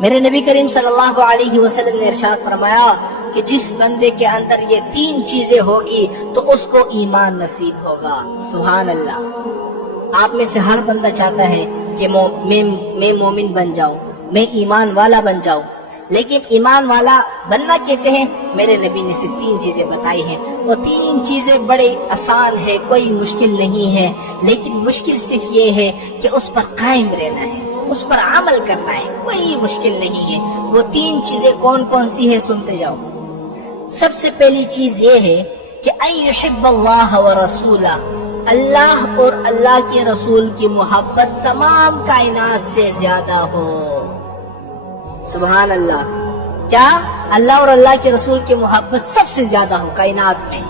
میرے نبی کریم صلی اللہ علیہ وسلم نے ارشاد فرمایا کہ جس بندے کے اندر یہ 3 چیزیں ہوگی تو اس کو ایمان نصیب ہوگا۔ سبحان اللہ۔ آپ میں سے ہر بندہ چاہتا ہے کہ میں مومن بن جاؤں، میں ایمان والا بن جاؤں، لیکن ایمان والا بننا کیسے ہے؟ میرے نبی نے صرف 3 چیزیں بتائی ہیں۔ وہ 3 چیزیں بڑے آسان ہے، کوئی مشکل نہیں ہے، لیکن مشکل صرف یہ ہے کہ اس پر قائم رہنا ہے، اس پر عمل کرنا ہے، کوئی مشکل نہیں ہے۔ وہ 3 چیزیں کون کون سی ہے سنتے جاؤ۔ سب سے پہلی چیز یہ ہے کہ ان یحب اللہ ورسولہ، اللہ اور اللہ کے رسول کی محبت تمام کائنات سے زیادہ ہو۔ سبحان اللہ۔ کیا؟ اللہ اور اللہ کے رسول کی محبت سب سے زیادہ ہو کائنات میں،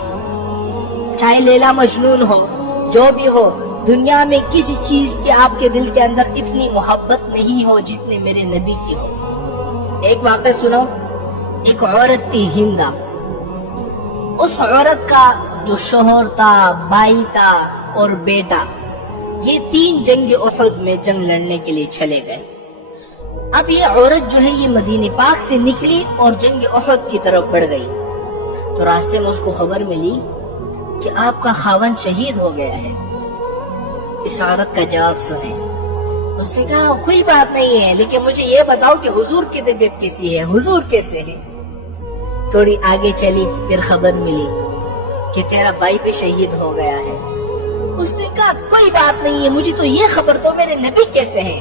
چاہے لیلا مجنون ہو، جو بھی ہو، دنیا میں کسی چیز کی آپ کے دل کے اندر اتنی محبت نہیں ہو جتنے میرے نبی کی ہو۔ ایک واقعہ سنو۔ ایک عورت تھی ہندا، اس عورت کا جو شوہر تھا، بھائی تھا اور بیٹا، یہ 3 جنگ احد میں جنگ لڑنے کے لیے چلے گئے۔ اب یہ عورت جو ہے یہ مدینہ پاک سے نکلی اور جنگ احد کی طرف بڑھ گئی، تو راستے میں اس کو خبر ملی کہ آپ کا خاوند شہید ہو گیا ہے۔ اس عورت کا جواب سنیں۔ اس نے کہا کوئی بات نہیں ہے، لیکن مجھے یہ بتاؤ کہ حضور کی طبیعت کیسی ہے، حضور کیسے ہے؟ تھوڑی آگے چلی، پھر خبر ملی کہ تیرا بھائی بھی شہید ہو گیا ہے۔ اس نے کہا کوئی بات نہیں ہے، مجھے تو یہ خبر دو میرے نبی کیسے ہیں؟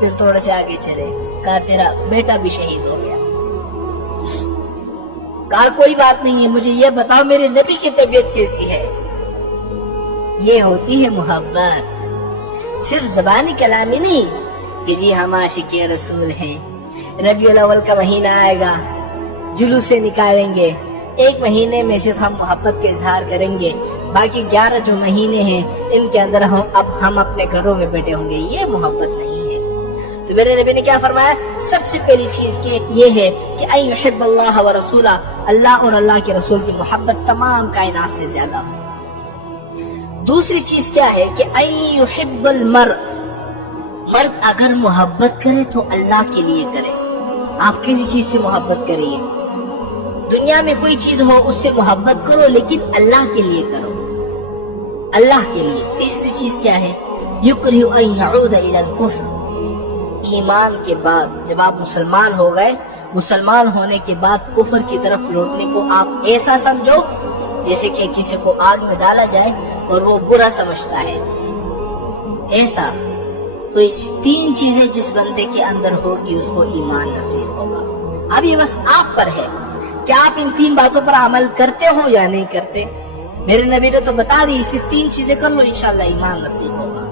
پھر تھوڑے سے آگے چلے، کہا تیرا بیٹا بھی شہید ہو گیا۔ کہا کوئی بات نہیں ہے، مجھے یہ بتاؤ میرے نبی کی طبیعت کیسی ہے؟ یہ ہوتی ہے محبت، صرف زبانی کلامی نہیں کہ جی ہم عاشق رسول ہیں، ربیع الاول کا مہینہ آئے گا، جلوس سے نکالیں گے، 1 مہینے میں صرف ہم محبت کے اظہار کریں گے، باقی 11 جو مہینے ہیں ان کے اندر ہم اپنے گھروں میں بیٹھے ہوں گے۔ یہ محبت نہیں ہے۔ تو میرے نبی نے کیا فرمایا؟ سب سے پہلی چیز یہ ہے کہ ان یحب اللہ ورسولہ، اللہ اور اللہ کے رسول کی محبت تمام کائنات سے زیادہ ہو۔ دوسری چیز کیا ہے کہ ان یحب المرء، مرد اگر محبت کرے تو اللہ کے لیے کرے۔ آپ کسی چیز سے محبت کریے، دنیا میں کوئی چیز ہو اس سے محبت کرو، لیکن اللہ کے لیے کرو، اللہ کے لیے۔ تیسری چیز کیا ہے؟ یکرہ ان یعود الی الکفر، ایمان کے بعد جب آپ مسلمان ہو گئے، مسلمان ہونے کے بعد کفر کی طرف لوٹنے کو آپ ایسا سمجھو جیسے کہ کسی کو آگ میں ڈالا جائے اور وہ برا سمجھتا ہے، ایسا۔ تو 3 چیزیں جس بندے کے اندر ہوگی اس کو ایمان نصیب ہوگا۔ اب یہ بس آپ پر ہے کہ آپ ان 3 باتوں پر عمل کرتے ہو یا نہیں کرتے۔ میرے نبی نے تو بتا دی، اسے 3 چیزیں کر لو انشاءاللہ ایمان نصیب ہوگا۔